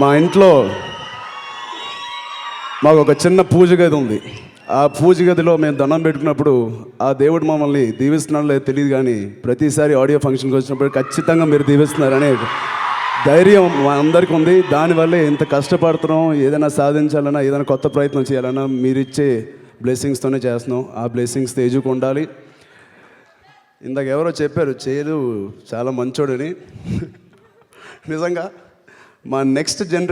మా ఇంట్లో మాకు ఒక చిన్న పూజ గది ఉంది. ఆ పూజ గదిలో మేము దండం పెట్టుకున్నప్పుడు ఆ దేవుడు మమ్మల్ని దీవిస్తున్నాడో లేదో తెలియదు, కానీ ప్రతిసారి ఆడియో ఫంక్షన్కి వచ్చినప్పుడు ఖచ్చితంగా మీరు దీవిస్తున్నారనే ధైర్యం మా అందరికీ ఉంది. దానివల్లే ఇంత కష్టపడుతున్నాం. ఏదైనా సాధించాలన్నా, ఏదైనా కొత్త ప్రయత్నం చేయాలన్నా మీరిచ్చే బ్లెస్సింగ్స్తోనే చేస్తున్నాం. ఆ బ్లెస్సింగ్స్ తేజుకు ఉండాలి. ఇందాక ఎవరో చెప్పారు చేదు చాలా మంచోడని. నిజంగా మా నెక్స్ట్ జనరేషన్